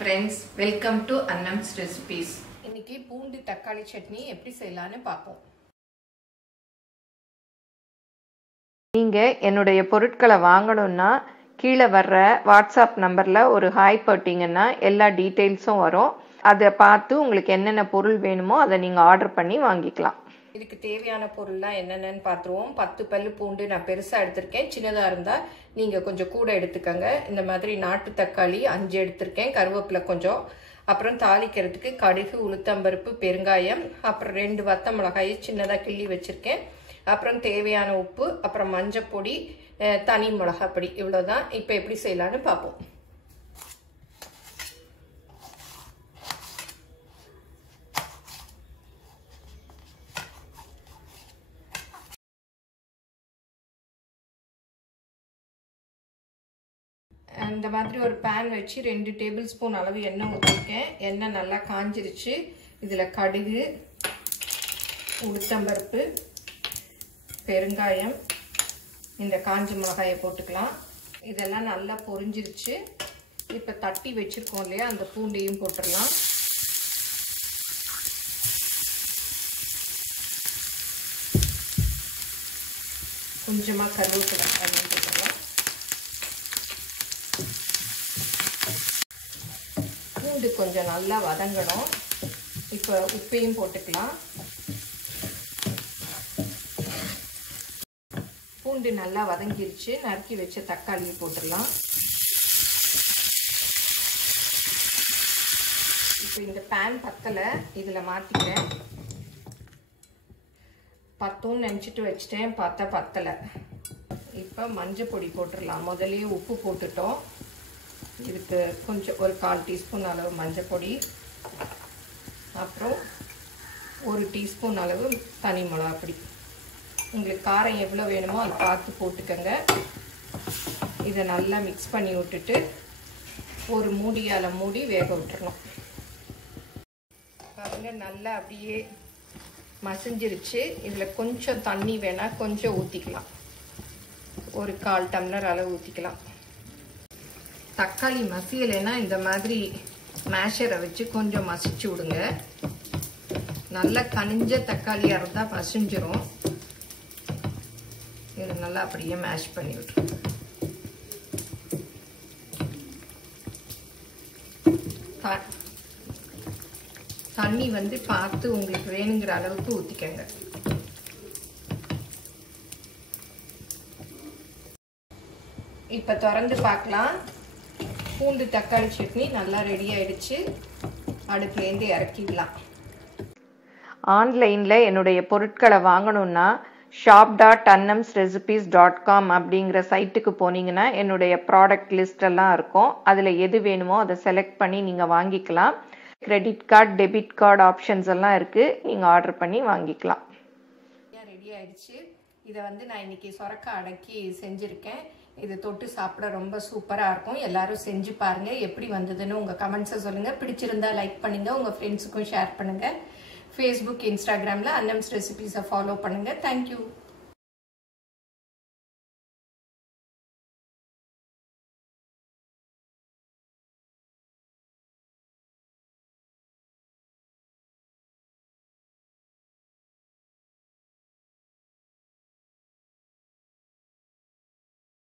friends, welcome to Annams recipes. இன்னைக்கு பூண்டு தக்காளி சட்னி எப்படி செய்யலாம்னு பாப்போம். நீங்க என்னுடைய பொருட்களை வாங்கணும்னா கீழ வர்ற வாட்ஸ்அப் நம்பர்ல ஒரு ஹாய் போட்டீங்கன்னா எல்லா டீடைல்ஸும் வரும். அதை பார்த்து உங்களுக்கு என்னென்ன பொருள் வேணுமோ அதை நீங்க ஆர்டர் பண்ணி வாங்கிக்கலாம். இதுக்கு தேவையான பொருள்லாம் என்னென்னு பார்த்துருவோம். 10 பல்லு பூண்டு நான் பெருசாக எடுத்திருக்கேன். சின்னதாக இருந்தால் நீங்கள் கொஞ்சம் கூட எடுத்துக்கோங்க. இந்த மாதிரி நாட்டு தக்காளி 5 எடுத்திருக்கேன். கருவேப்பிலை கொஞ்சம், அப்புறம் தாளிக்கிறதுக்கு கடுகு, உளுத்தம்பருப்பு, பெருங்காயம், அப்புறம் 2 வத்த மிளகாயை சின்னதாக கிள்ளி வச்சுருக்கேன். அப்புறம் தேவையான உப்பு, அப்புறம் மஞ்சள் பொடி, தனி மிளகாய் பொடி, இவ்வளோதான். இப்போ எப்படி செய்யலான்னு பார்ப்போம். இந்த மாதிரி ஒரு பேன் வச்சு 2 டேபிள் ஸ்பூன் அளவு எண்ணெய் ஊற்றிருக்கேன். எண்ணெய் நல்லா காஞ்சிருச்சு. இதில் கடுகு, உளுத்தம்பருப்பு, பெருங்காயம், இந்த காஞ்ச மிளகாயை போட்டுக்கலாம். இதெல்லாம் நல்லா பொரிஞ்சிருச்சு. இப்போ தட்டி வச்சுருக்கோம் இல்லையா, அந்த பூண்டையும் போட்டுடலாம். கொஞ்சமாக கருவேப்பிலை போட்டுடலாம். பூண்டு கொஞ்சம் நல்லா வதங்கணும். இப்போ உப்பையும் போட்டுக்கலாம். பூண்டு நல்லா வதங்கிருச்சு. நறுக்கி வச்ச தக்காளியை போட்டுடலாம். இப்போ இந்த பேன் பத்தலை, இதில் மாற்றிக்கிறேன். பத்தும்னு நினச்சிட்டு வச்சுட்டேன், பார்த்தா பத்தலை. இப்போ மஞ்சள் பொடி போட்டுடலாம். முதலே உப்பு போட்டுட்டோம். இதுக்கு கொஞ்சம் ஒரு 1/4 டீஸ்பூன் அளவு மஞ்சள் பொடி, அப்புறம் 1 டீஸ்பூன் அளவு தனி மிளகா பொடி. உங்களுக்கு காரம் எவ்வளோ வேணுமோ அதை பார்த்து போட்டுக்கோங்க. இதை நல்லா மிக்ஸ் பண்ணி விட்டுட்டு ஒரு மூடியால் மூடி வேக விட்டுறணும். பாருங்க, நல்லா அப்படியே மசிஞ்சிருச்சு. இதில் கொஞ்சம் தண்ணி வேணால் கொஞ்சம் ஊற்றிக்கலாம். ஒரு 1/4 டம்ளர் அளவு ஊற்றிக்கலாம். தக்காளி மசியலைன்னா இந்த மாதிரி மேஷரை வச்சு கொஞ்சம் மசிச்சு விடுங்க. நல்லா கனிஞ்ச தக்காளியாக இருந்தால் மசிஞ்சிரும். இது நல்லா அப்படியே மேஷ் பண்ணி விட்டுருங்க. தண்ணி வந்து பார்த்து உங்களுக்கு வேணுங்கிற அளவுக்கு ஊற்றிக்கங்க. இப்போ திறந்து பார்க்கலாம். பூண்டு தக்காளி சட்னி நல்லா ரெடி ஆயிடுச்சு. அடுப்புலேருந்து இறக்கிடலாம். ஆன்லைனில் என்னுடைய பொருட்களை வாங்கணும்னா shop.annamsrecipes.com அப்படிங்கிற சைட்டுக்கு போனீங்கன்னா என்னுடைய ப்ராடக்ட் லிஸ்ட் எல்லாம் இருக்கும். அதில் எது வேணுமோ அதை செலக்ட் பண்ணி நீங்கள் வாங்கிக்கலாம். Credit card, debit card options எல்லாம் இருக்குது. நீங்கள் ஆர்டர் பண்ணி வாங்கிக்கலாம். ரெடி ஆயிடுச்சு. இதை வந்து நான் இன்னைக்கு சொரக்காய் அடக்கி செஞ்சுருக்கேன். இது தொட்டு சாப்பிட ரொம்ப சூப்பராக இருக்கும். எல்லாரும் செஞ்சு பாருங்கள். எப்படி வந்ததுன்னு உங்கள் கமெண்ட்ஸை சொல்லுங்கள். பிடிச்சிருந்தா லைக் பண்ணுங்கள். உங்கள் ஃப்ரெண்ட்ஸுக்கும் ஷேர் பண்ணுங்கள். ஃபேஸ்புக், இன்ஸ்டாகிராமில் அன்னம்ஸ் ரெசிபீஸை ஃபாலோ பண்ணுங்கள். தேங்க்யூ.